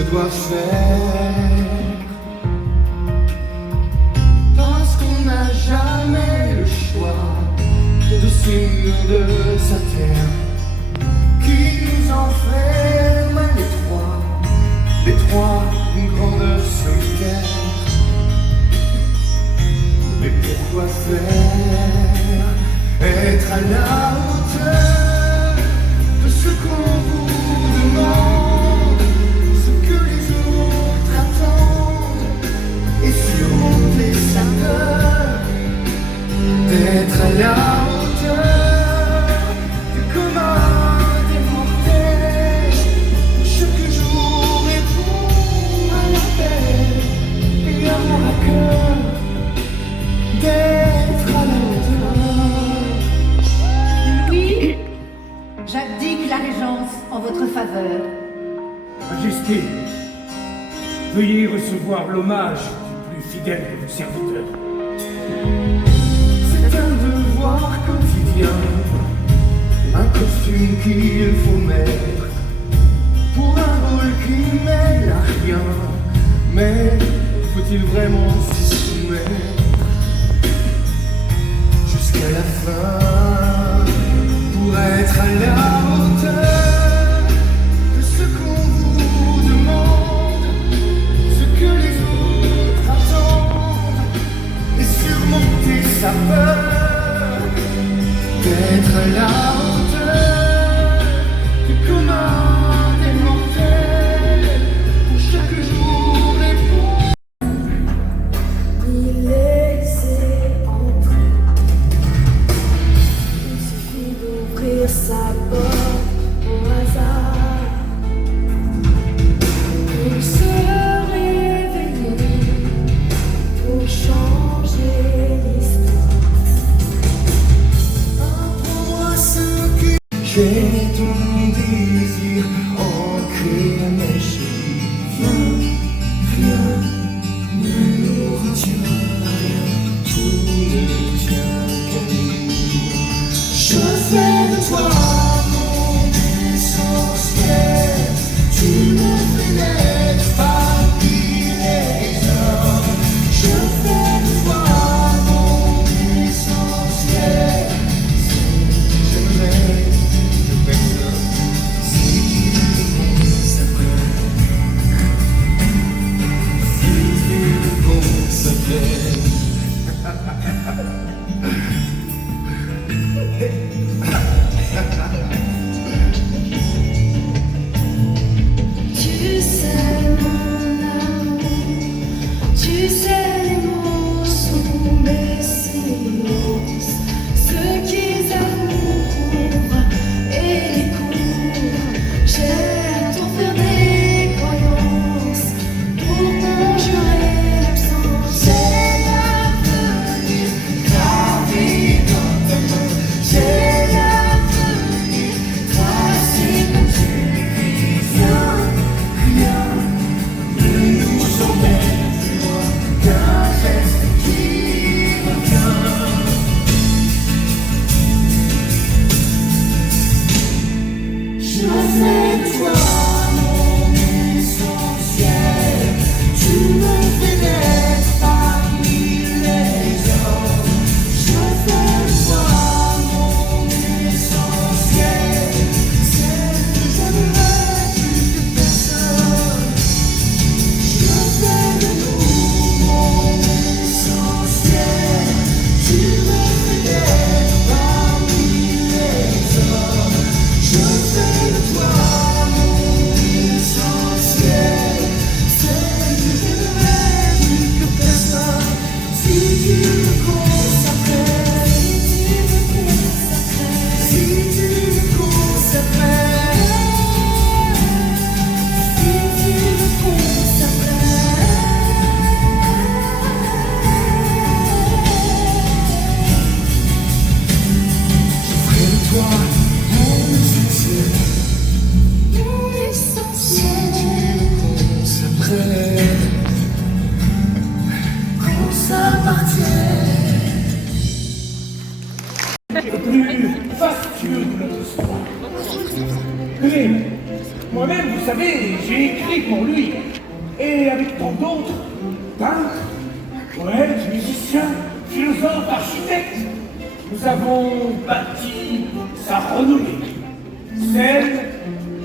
je dois faire. Parce qu'on n'a jamais le choix de ces murs de sa terre qui nous enferment les trois d'une grandeur solitaire. Mais pourquoi faire? Être à la hauteur de ce qu'on vous demande, ce que les autres attendent, et surmonter sa peur d'être à la hauteur du commun des mortels, pour chaque jour répondre à l'appel et avoir à cœur d'être à la hauteur. Louis, j'abdique la régence en votre faveur. Majesté, veuillez recevoir l'hommage du plus fidèle de vos serviteurs. C'est un devoir quotidien, un costume qu'il faut mettre pour un rôle qui mène à rien. Mais faut-il vraiment s'y soumettre jusqu'à la fin pour être à la hauteur de ce qu'on vous demande, ce que les autres attendent, et surmonter sa peur d'être à la hauteur du commun des mortels, pour chaque jour répondre. Ni laisser entrer. Il suffit d'ouvrir sa porte. savez, j'ai écrit pour lui. Et avec tant d'autres, peintres, poètes, musiciens, philosophes, architectes, nous avons bâti sa renommée, celle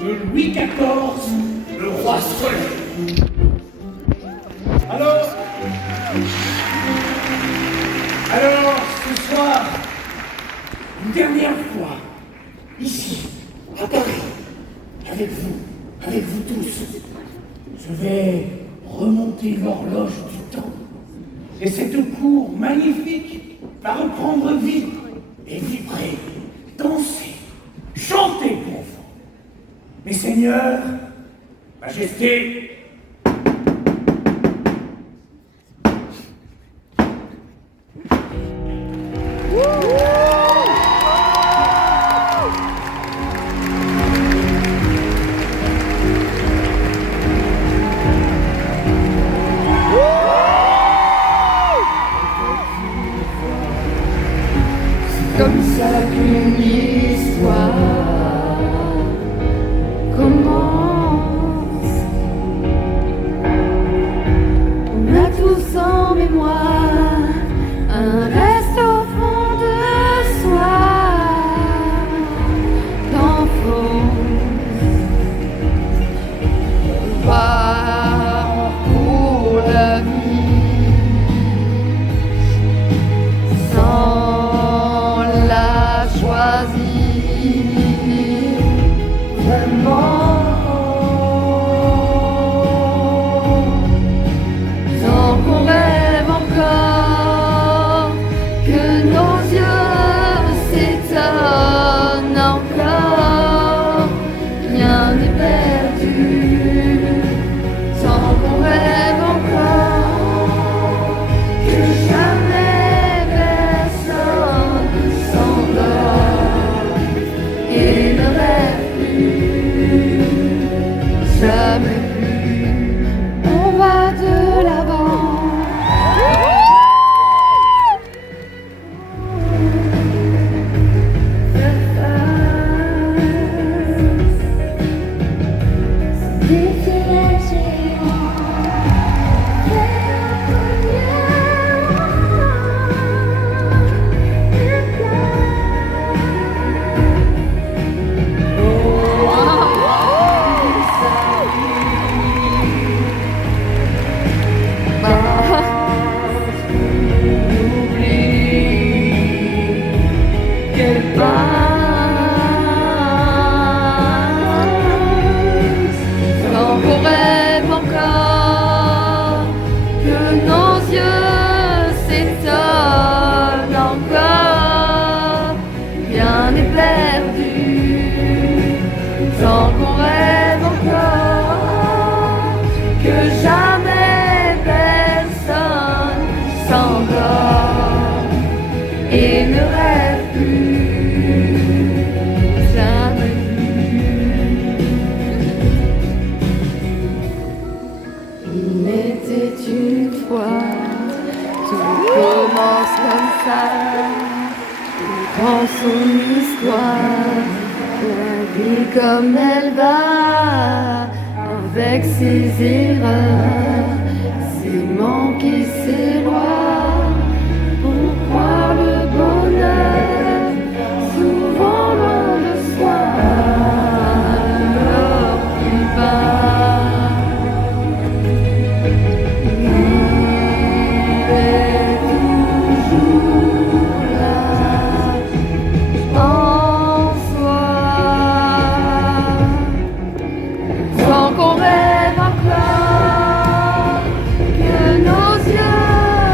de Louis XIV, le roi Soleil. Alors, ce soir, une dernière fois, ici, à Paris, avec vous tous, je vais remonter l'horloge du temps. Et cette cour magnifique va reprendre vie et vibrer, danser, chanter pour vous. Mes seigneurs, majesté, comme ça qu'une histoire commence. On a tous en mémoire un reste au fond de soi d'enfance. Parcours la vie sans la choisir vraiment, sans qu'on rêve encore, que nos yeux s'étonnent encore, rien n'est perdu, sans qu'on rêve encore, que jamais personne s'endort et ne rêve plus, jamais plus, on va de l'avant. Faire face, défiler géant, faire un qu'elle passe, sans qu'on rêve encore, que nos yeux s'étonnent encore, rien n'est perdu, sans qu'on rêve encore, que jamais personne s'endort et ne rêve plus, jamais plus. Il était une fois, tout commence comme ça, il prend son histoire, la vie comme elle va, avec ses erreurs, ses manques et ses lois, pour croire le bonheur, souvent loin de soi, alors qu'il va. Il est toujours là, en soi, sans qu'on rêve encore, que nos yeux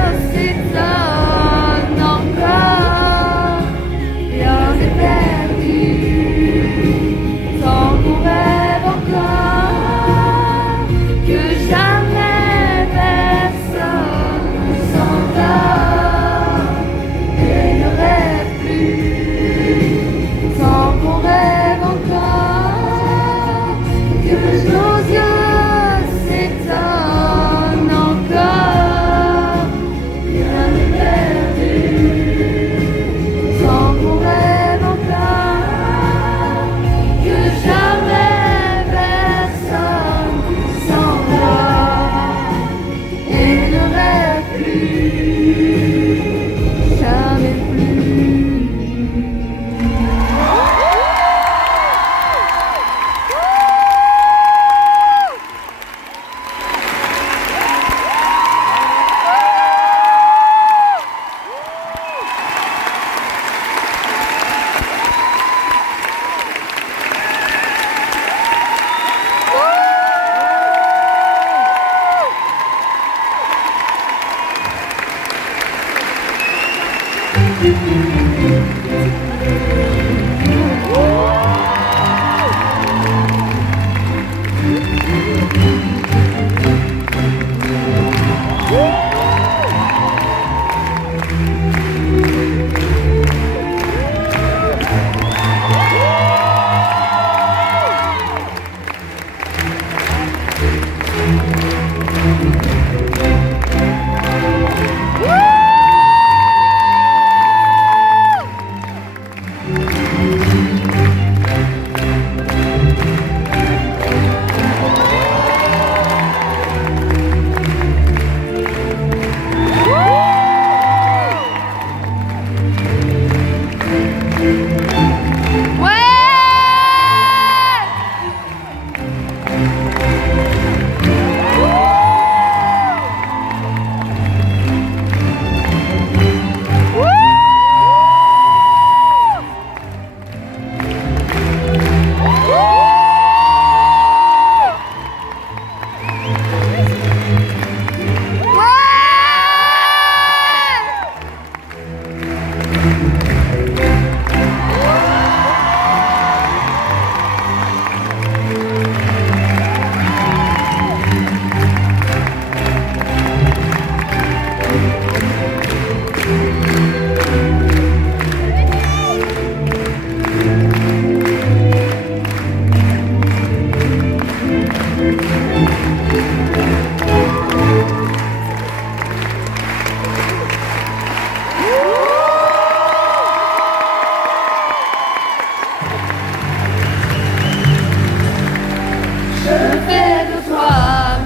Je fais de toi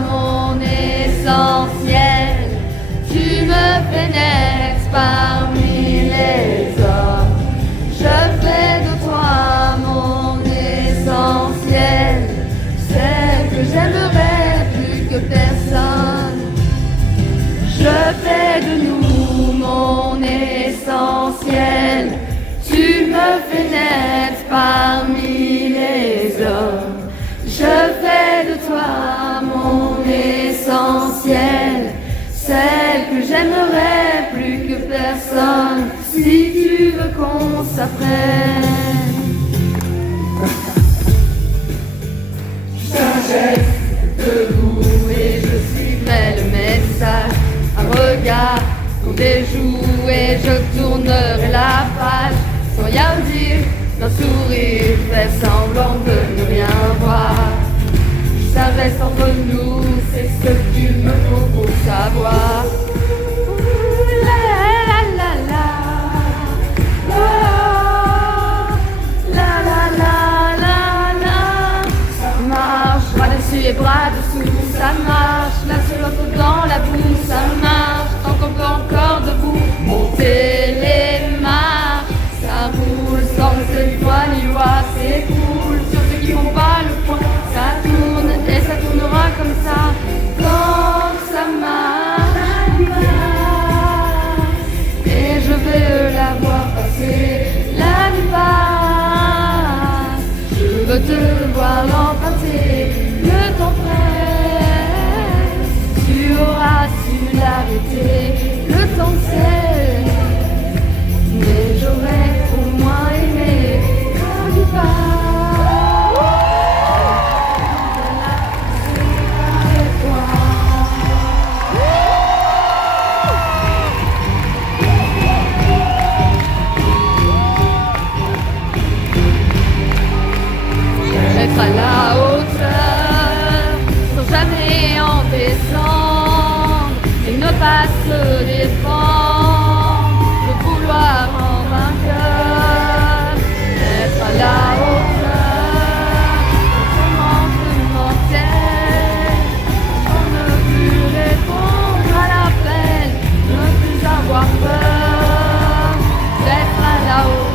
mon essentiel. Tu me pénètres parmi les hommes. Je fais de toi mon essentiel. Celle que j'aimerais plus que personne. Je fais de nous mon essentiel. Tu me pénètres parmi les hommes. Je fais de toi mon essentiel, celle que j'aimerais plus que personne, si tu veux qu'on s'apprenne. Juste un geste de vous et je suivrai le message, un regard pour des joues et je tournerai la page, sans rien dire. D'un sourire fait semblant de ne rien voir. Ça reste entre nous, c'est ce qu'il me faut pour savoir. La la la la la la la la la la. Ça marche, bras dessus et bras dessous. Ça marche, l'un sur l'autre dans la boue. Ça marche, tant qu'on peut encore debout monter les marches. Ça roule sans cette fois ni loi, c'est cool. Sur ceux qui font pas le point, ça tourne et ça tournera comme ça. Quand ça marche, et je vais la voir passer, la nuit passe. Je veux te voir l'emprunter, le temps presse. Tu auras su l'arrêter, le temps sait. Mais j'aurais au moins aimé quand il part. Avec toi. Être à la hauteur, sans jamais en descendre, et ne pas se défendre, de vouloir en vainqueur. Être à la hauteur, comment te mentir, sans ne plus répondre à l'appel, ne plus avoir peur, d'être à la hauteur.